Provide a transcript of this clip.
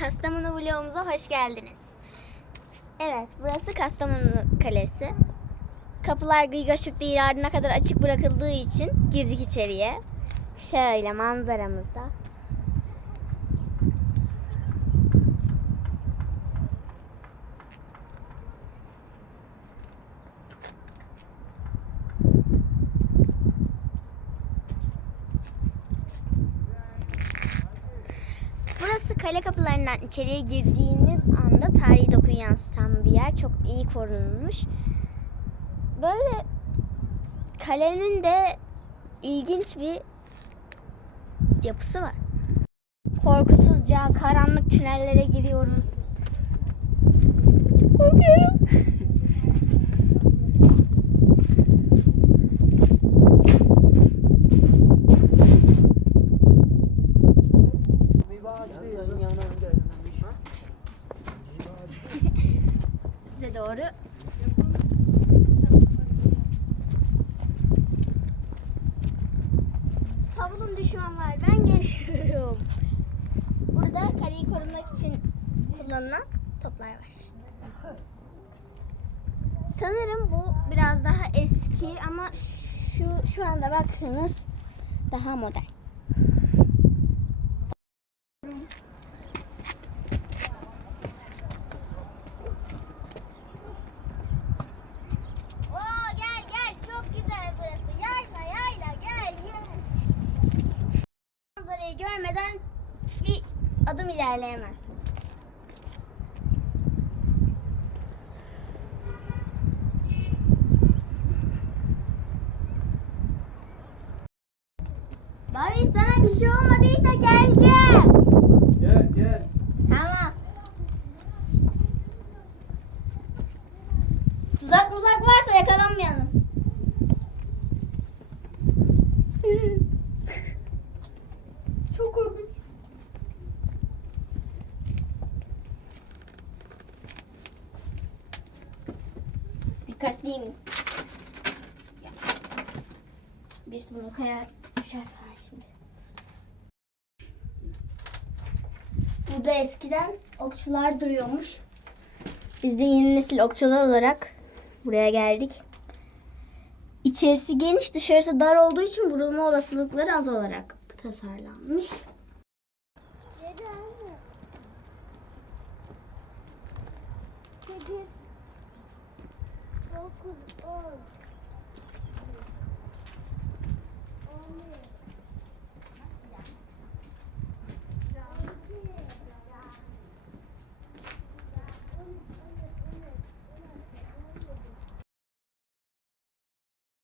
Kastamonu vlogumuza hoş geldiniz. Evet, burası Kastamonu Kalesi. Kapılar gıygaşık değil ardına kadar açık bırakıldığı için girdik içeriye. Şöyle manzaramızda. Burası kale kapılarından içeriye girdiğiniz anda tarihi dokuyu yansıtan bir yer. Çok iyi korunmuş. Böyle kalenin de ilginç bir yapısı var. Korkusuzca karanlık tünellere giriyoruz. Çok korkuyorum. Size doğru. Savunun düşmanlar ben geliyorum. Burada kaleyi korumak için kullanılan toplar var. Sanırım bu biraz daha eski ama şu şu anda baksanız daha modern. Oo, gel gel çok güzel burası. Yayla yayla gel gel. Manzarayı görmeden bir adım ilerleyemez. Babi sana bir şey olmadıysa geleceğim. Gel gel. Tamam. Tuzak muzak varsa yakalanmayalım. Dikkatliyim. Birisi bunu kayar düşer falan şimdi. Burada eskiden okçular duruyormuş. Biz de yeni nesil okçular olarak buraya geldik. İçerisi geniş, dışarısı dar olduğu için vurulma olasılıkları az olarak tasarlanmış. Kedi. Kedi. 9, 10, 11,